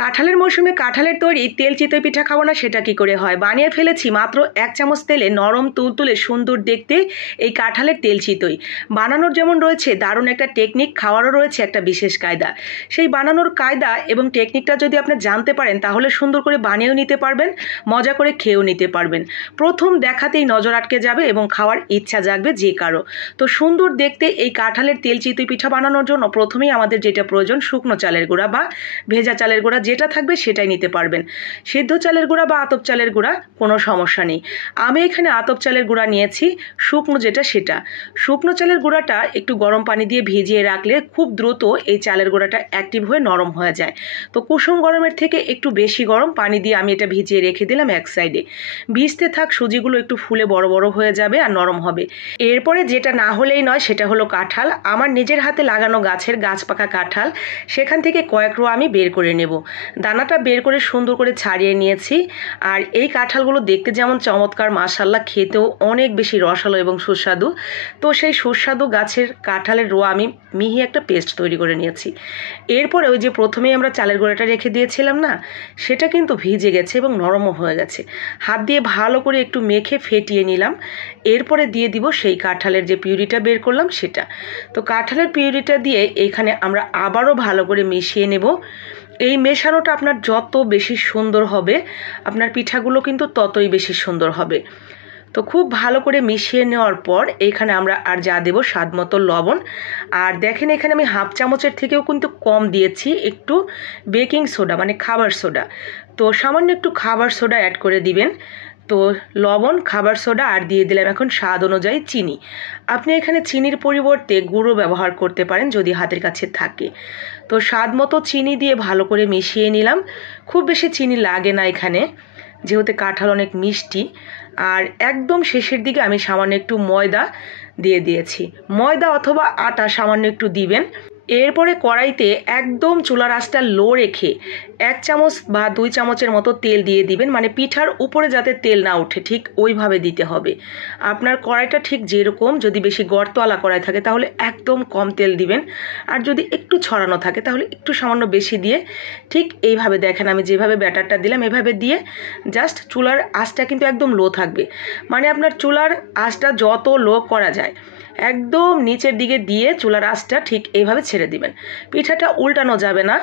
কাঁঠালের মৌসুমে কাঁঠালের তৈরি তেল চিতই পিঠা খাবো না সেটা কি করে হয়। বানিয়ে ফেলেছি মাত্র 1 চামচ তেলে নরম তুলতুলে সুন্দর দেখতে এই কাঁঠালের তেল চিতই। বানানোর যেমন রয়েছে দারুণ একটা টেকনিক, খাওয়ারও রয়েছে একটা বিশেষ কায়দা। সেই বানানোর কায়দা এবং টেকনিকটা যদি আপনি জানতে পারেন তাহলে সুন্দর করে বানিয়েও নিতে পারবেন, মজা করে খেয়েও নিতে পারবেন। প্রথম দেখাতেই নজর আটকে যাবে এবং খাওয়ার ইচ্ছা জাগবে যে কারো। তো সুন্দর দেখতে এই কাঁঠালের তেল চিতই পিঠা বানানোর জন্য প্রথমেই আমাদের যেটা প্রয়োজন শুকনো চালের গুঁড়া বা ভেজা চালের গুঁড়া যেটা থাকবে সেটাই নিতে পারবেন। সিদ্ধ চালের গুঁড়া বা আতপ চালের গুঁড়া কোনো সমস্যা নেই। আমি এখানে আতপ চালের গুঁড়া নিয়েছি, শুকনো যেটা সেটা। শুকনো চালের গুঁড়াটা একটু গরম পানি দিয়ে ভিজিয়ে রাখলে খুব দ্রুত এই চালের গুঁড়াটা অ্যাক্টিভ হয়ে নরম হয়ে যায়। তো কুসুম গরমের থেকে একটু বেশি গরম পানি দিয়ে আমি এটা ভিজিয়ে রেখে দিলাম এক সাইডে। ভিজতে থাক, সুজিগুলো একটু ফুলে বড় বড় হয়ে যাবে আর নরম হবে। এরপরে যেটা না হলেই নয় সেটা হলো কাঁঠাল। আমার নিজের হাতে লাগানো গাছের গাছ পাকা কাঁঠাল, সেখান থেকে কয়েক রো আমি বের করে নেব। দানাটা বের করে সুন্দর করে ছাড়িয়ে নিয়েছি। আর এই কাঁঠালগুলো দেখতে যেমন চমৎকার, মাশাআল্লাহ খেতেও অনেক বেশি রসালো এবং সুস্বাদু। তো সেই সুস্বাদু গাছের কাঁঠালের রো আমি মিহি একটা পেস্ট তৈরি করে নিয়েছি। এরপরে ওই যে প্রথমেই আমরা চালের গুঁড়াটা রেখে দিয়েছিলাম না, সেটা কিন্তু ভিজে গেছে এবং নরমও হয়ে গেছে। হাত দিয়ে ভালো করে একটু মেখে ফেটিয়ে নিলাম। এরপরে দিয়ে দিব সেই কাঁঠালের যে পিউরিটা বের করলাম সেটা। তো কাঁঠালের পিউরিটা দিয়ে এখানে আমরা আবারও ভালো করে মিশিয়ে নেব। এই মেশানোটা আপনার যত বেশি সুন্দর হবে, আপনার পিঠাগুলো কিন্তু ততই বেশি সুন্দর হবে। তো খুব ভালো করে মিশিয়ে নেওয়ার পর এখানে আমরা আর যা দেব স্বাদ মতো লবণ। আর দেখেন এখানে আমি হাফ চামচের থেকেও কিন্তু কম দিয়েছি একটু বেকিং সোডা, মানে খাবার সোডা। তো সামান্য একটু খাবার সোডা অ্যাড করে দিবেন। তো লবণ, খাবার সোডা আর দিয়ে দিলাম এখন স্বাদ অনুযায়ী চিনি। আপনি এখানে চিনির পরিবর্তে গুঁড়ো ব্যবহার করতে পারেন যদি হাতের কাছে থাকে। তো স্বাদ মতো চিনি দিয়ে ভালো করে মিশিয়ে নিলাম। খুব বেশি চিনি লাগে না এখানে, যেহেতু কাঁঠাল অনেক মিষ্টি। আর একদম শেষের দিকে আমি সামান্য একটু ময়দা দিয়ে দিয়েছি। ময়দা অথবা আটা সামান্য একটু দিবেন। এরপরে কড়াইতে একদম চুলার আঁচটা লো রেখে 1 চামচ বা 2 চামচের মতো তেল দিয়ে দিবেন, মানে পিঠার উপরে যাতে তেল না ওঠে ঠিক ওইভাবে দিতে হবে। আপনার কড়াইটা ঠিক যেরকম, যদি বেশি গর্তওয়ালা কড়াই থাকে তাহলে একদম কম তেল দিবেন, আর যদি একটু ছড়ানো থাকে তাহলে একটু সামান্য বেশি দিয়ে ঠিক এইভাবে দেখেন আমি যেভাবে ব্যাটারটা দিলাম এভাবে দিয়ে জাস্ট চুলার আঁচটা কিন্তু একদম লো থাকবে। মানে আপনার চুলার আঁচটা যত লো করা যায় একদম নিচের দিকে দিয়ে চুলার আঁচটা ঠিক এইভাবে ছেড়ে দিবেন। পিঠাটা উল্টানো যাবে না,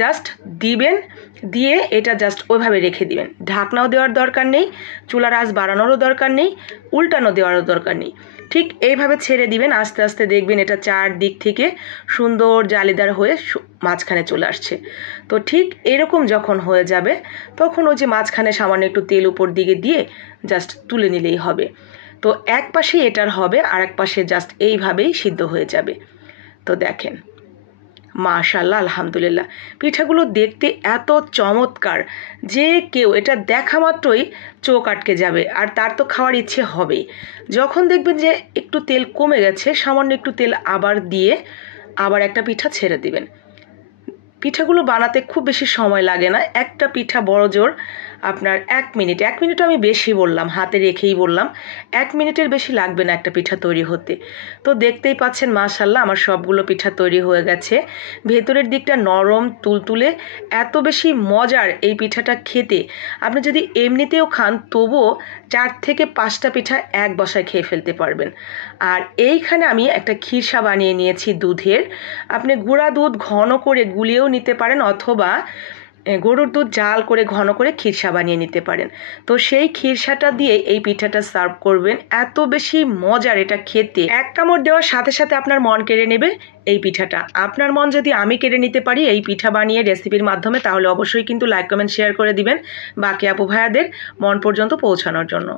জাস্ট দিবেন, দিয়ে এটা জাস্ট ওইভাবে রেখে দিবেন। ঢাকনাও দেওয়ার দরকার নেই, চুলার আঁচ বাড়ানোরও দরকার নেই, উল্টানো দেওয়ারও দরকার নেই। ঠিক এইভাবে ছেড়ে দিবেন। আস্তে আস্তে দেখবেন এটা চারদিক থেকে সুন্দর জালিদার হয়ে মাঝখানে চলে আসছে। তো ঠিক এরকম যখন হয়ে যাবে তখন ওই যে মাঝখানে সামান্য একটু তেল উপর দিকে দিয়ে জাস্ট তুলে নিলেই হবে। তো এক পাশে এটার হবে আর এক পাশে জাস্ট এইভাবেই সিদ্ধ হয়ে যাবে। তো দেখেন মাশাআল্লাহ, আলহামদুলিল্লাহ, পিঠাগুলো দেখতে এত চমৎকার যে কেউ এটা দেখা মাত্রই চোখ আটকে যাবে আর তার তো খাওয়ার ইচ্ছে হবেই। যখন দেখবেন যে একটু তেল কমে গেছে, সামান্য একটু তেল আবার দিয়ে আবার একটা পিঠা ছেড়ে দিবেন। পিঠাগুলো বানাতে খুব বেশি সময় লাগে না। একটা পিঠা বড় জোর আপনার 1 মিনিট, 1 মিনিটও আমি বেশি বললাম, হাতে রেখেই বললাম, 1 মিনিটের বেশি লাগবে না একটা পিঠা তৈরি হতে। তো দেখতেই পাচ্ছেন মাশাআল্লাহ আমার সবগুলো পিঠা তৈরি হয়ে গেছে। ভেতরের দিকটা নরম তুলতুলে, এত বেশি মজার এই পিঠাটা খেতে। আপনি যদি এমনিতেও খান তবুও 4 থেকে 5টা পিঠা এক বসায় খেয়ে ফেলতে পারবেন। আর এইখানে আমি একটা খিরসা বানিয়ে নিয়েছি দুধের। আপনি গুঁড়া দুধ ঘন করে গুলিয়েও নিতে পারেন অথবা গরুর দুধ জাল করে ঘন করে খিরসা বানিয়ে নিতে পারেন। তো সেই খিরসাটা দিয়ে এই পিঠাটা সার্ভ করবেন, এত বেশি মজার এটা খেতে। এক কামড় দেওয়ার সাথে সাথে আপনার মন কেড়ে নেবে এই পিঠাটা। আপনার মন যদি আমি কেড়ে নিতে পারি এই পিঠা বানিয়ে রেসিপির মাধ্যমে, তাহলে অবশ্যই কিন্তু লাইক কমেন্ট শেয়ার করে দিবেন বাকি আপু ভাইয়াদের মন পর্যন্ত পৌঁছানোর জন্য।